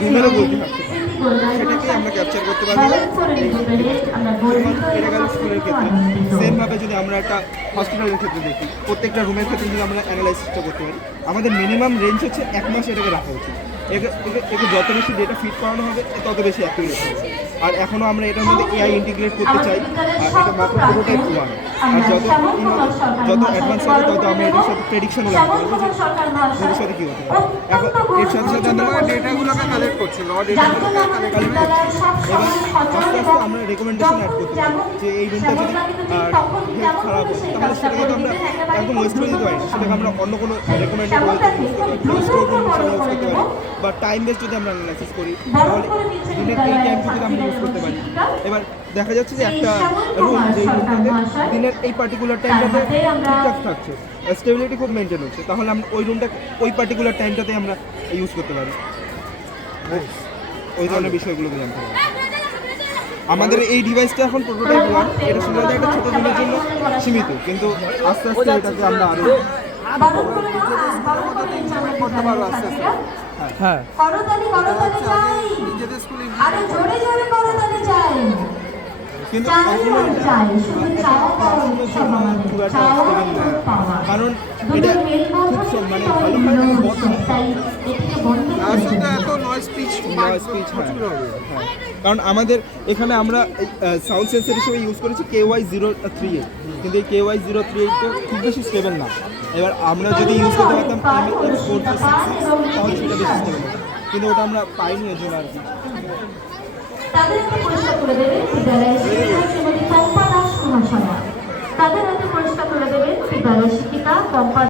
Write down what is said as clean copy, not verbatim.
রুমেরও গতি থাকতে পারে, সেটাকে আমরা ক্যাপচার করতে পারবো। এটা গেল স্কুলের ক্ষেত্রে। সেমভাবে যদি আমরা একটা হসপিটালের ক্ষেত্রে দেখি, প্রত্যেকটা রুমের ক্ষেত্রে যদি আমরা অ্যানালাইসিসটা করতে পারি, আমাদের মিনিমাম রেঞ্জ হচ্ছে 1 মাস এটাকে রাখা উচিত। একে যত বেশি ডেটা ফিট করানো হবে তত বেশি অ্যাকুরেট হবে। আর এখনও আমরা এটার মধ্যে এআই ইন্টিগ্রেট করতে চাই, আর এটা মাত্র প্রোটোটাইপ ওয়ান। আর যত অ্যাডভান্স হবে তত আমরা এটার সাথে প্রেডিকশনও রাখতে পারবো যে ভবিষ্যতে কী হতে পারে। এখন এর সাথে সাথে আমরা ডেটাগুলোকে কালেক্ট করছি, ডেটাগুলোকে কালেক্ট করছি। এবার আস্তে আস্তে আমরা রেকমেন্ডেশন অ্যাড করতে পারি যে এই রুমটা যদি হেলথ খারাপ হয় তাহলে সেটাকে তো আমরা একদম ওয়েস্ট করে দিতে পারি না, সেটাকে আমরা অন্য কোনো রেকমেন্ডেড ওয়েতে ইউজ করতে পারি, যেমন স্টোর রুম হিসাবে ইউজ করতে পারি, বা টাইম বেস যদি আমরা অ্যানালাইসিস করি তাহলে দিনের এই টাইমটুকু আমরা ইউজ করতে পারি। এবার দেখা যাচ্ছে যে একটা রুম, যেই রুমটাতে দিনের এই পার্টিকুলার টাইমটাতে ঠিকঠাক থাকছে, স্টেবিলিটি খুব মেনটেন হচ্ছে, তাহলে আমরা ওই রুমটা ওই পার্টিকুলার টাইমটাতে আমরা ইউজ করতে পারি। ওই ধরনের বিষয়গুলোকে জানতে পারি। আমাদের এই ডিভাইসটা এখন প্রোটোটাইপ ওয়ান, এটা শুধু একটা ছোটো রুমের জন্য সীমিত, কিন্তু আস্তে আস্তে এটাকে আমরা আরও করতে পারবো আস্তে আস্তে। হ্যাঁ, নিজেদের স্কুলে কিন্তু কারণ এটা খুব মানে ভালো কারণ আমাদের এখানে আমরা সাউন্ড সেন্সর হিসেবে ইউজ করেছি KY038, কিন্তু এই KY038 তো খুব বেশি স্টেবল না। এবার আমরা যদি ইউজ করতে পারতাম MX466 তাহলে সেটা বেশি স্টেবল হতো, কিন্তু ওটা আমরা পাইনি এর জন্য আর কি। তাদের হাতে পরিষ্কার করে দেবেন বিদ্যালয়ের শিক্ষিকা শ্রীমতী পম্পা দাস মহাশয়া। তাদের হাতে পরিষ্কার করে দেবেন বিদ্যালয়ের শিক্ষিকা পম্পা